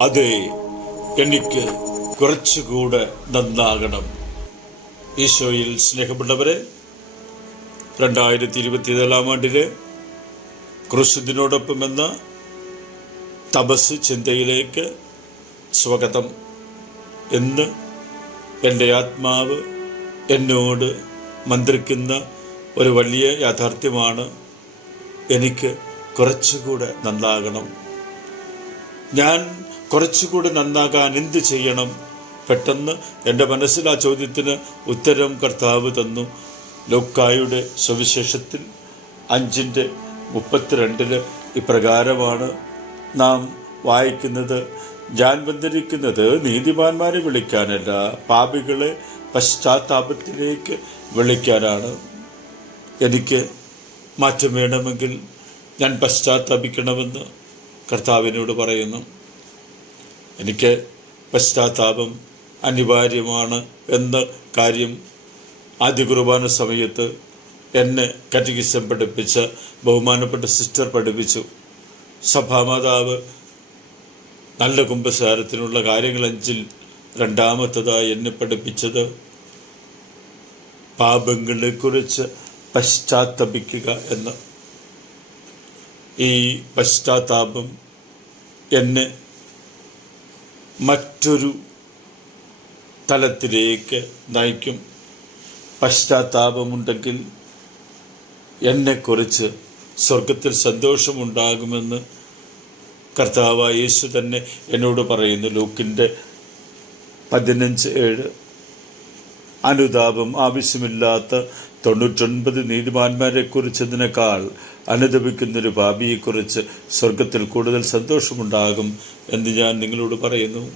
അതെ എനിക്ക് കുറച്ചുകൂടെ നന്നാകണം. ഈശോയിൽ സ്നേഹപ്പെട്ടവരെ രണ്ടായിരത്തി ഇരുപത്തിനാലാം ആണ്ടിലെ ക്രിസ്തുദിനോടൊപ്പം എന്ന തപസ് ചിന്തയിലേക്ക് സ്വാഗതം. എന്ന് എന്റെ ആത്മാവ് എന്നോട് മന്ത്രിക്കുന്ന ഒരു വലിയ യാഥാർത്ഥ്യമാണ് എനിക്ക് കുറച്ചുകൂടെ നന്നാകണം. ഞാൻ കുറച്ചുകൂടി നന്നാകാൻ എന്ത് ചെയ്യണം? പെട്ടെന്ന് എന്റെ മനസ്സിൽ ആ ചോദ്യത്തിന് ഉത്തരം കർത്താവ് തന്നു. ലോക്കായുടെ സുവിശേഷത്തിൽ അഞ്ചിന്റെ മുപ്പത്തിരണ്ടിൽ ഇപ്രകാരമാണ് നാം വായിക്കുന്നത്. ഞാൻ വന്നിരിക്കുന്നത് നീതിമാന്മാരെ വിളിക്കാനല്ല പാപികളെ പശ്ചാത്താപത്തിലേക്ക് വിളിക്കാനാണ്. എനിക്ക് മാറ്റം വേണമെങ്കിൽ ഞാൻ പശ്ചാത്താപിക്കണമെന്ന് കർത്താവിനോട് പറയുന്നു എനിക്ക് പശ്ചാത്താപം അനിവാര്യമാണ് എന്ന കാര്യം ആദ്യ കുർബാന സമയത്ത് എന്നെ കറ്റകിസം പഠിപ്പിച്ച ബഹുമാനപ്പെട്ട സിസ്റ്റർ പഠിപ്പിച്ചു. സഭാമാതാവ് നല്ല കുംഭസാരത്തിനുള്ള കാര്യങ്ങളഞ്ചിൽ രണ്ടാമത്തതായി എന്നെ പഠിപ്പിച്ചത് പാപങ്ങളെക്കുറിച്ച് പശ്ചാത്തപിക്കുക എന്ന്. ഈ പശ്ചാത്താപം എന്നെ മറ്റൊരു തലത്തിലേക്ക് നയിക്കും. പശ്ചാത്താപമുണ്ടെങ്കിൽ എന്നെക്കുറിച്ച് സ്വർഗത്തിൽ സന്തോഷമുണ്ടാകുമെന്ന് കർത്താവ് യേശു തന്നെ എന്നോട് പറയുന്നു. ലൂക്കിന്റെ പതിനഞ്ച് ഏഴ്. അനുതാപം ആവശ്യമില്ലാത്ത തൊണ്ണൂറ്റൊൻപത് നീതിമാന്മാരെക്കുറിച്ചതിനേക്കാൾ അനുദപിക്കുന്നൊരു പാപിയെക്കുറിച്ച് സ്വർഗത്തിൽ കൂടുതൽ സന്തോഷമുണ്ടാകും എന്ന് ഞാൻ നിങ്ങളോട് പറയുന്നു.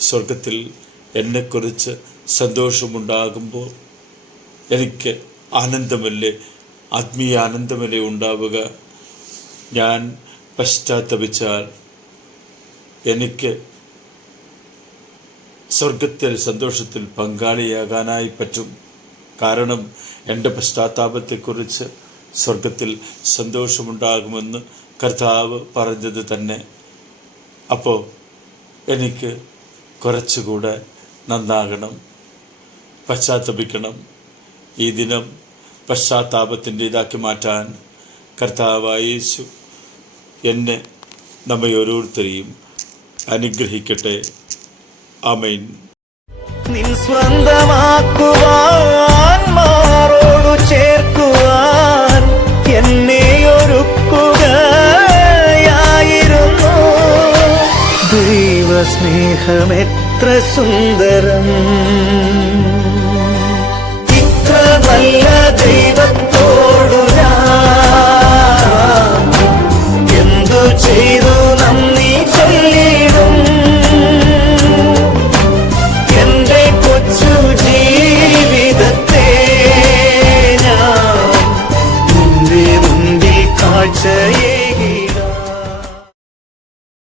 സ്വർഗത്തിൽ എന്നെക്കുറിച്ച് സന്തോഷമുണ്ടാകുമ്പോൾ എനിക്ക് ആനന്ദമല്ലേ? ആത്മീയ ആനന്ദമല്ലേ ഉണ്ടാവുക? ഞാൻ പശ്ചാത്തപിച്ചാൽ എനിക്ക് സ്വർഗത്തിൽ സന്തോഷത്തിൽ പങ്കാളിയാകാനായി പറ്റും. കാരണം എന്റെ പശ്ചാത്താപത്തെക്കുറിച്ച് സ്വർഗത്തിൽ സന്തോഷമുണ്ടാകുമെന്ന് കർത്താവ് പറഞ്ഞത് തന്നെ. അപ്പോൾ എനിക്ക് കുറച്ചുകൂടെ നന്നാകണം പശ്ചാത്തപിക്കണം. ഈ ദിനം പശ്ചാത്താപത്തിന്റെ ഇതാക്കി മാറ്റാൻ കർത്താവായേശു എന്നെ നമ്മെ ഓരോരുത്തരെയും അനുഗ്രഹിക്കട്ടെ. അമൈൻ നിൻ സ്വന്തമാക്കുവാൻ ദൈവസ്നേഹം എത്ര സുന്ദരം.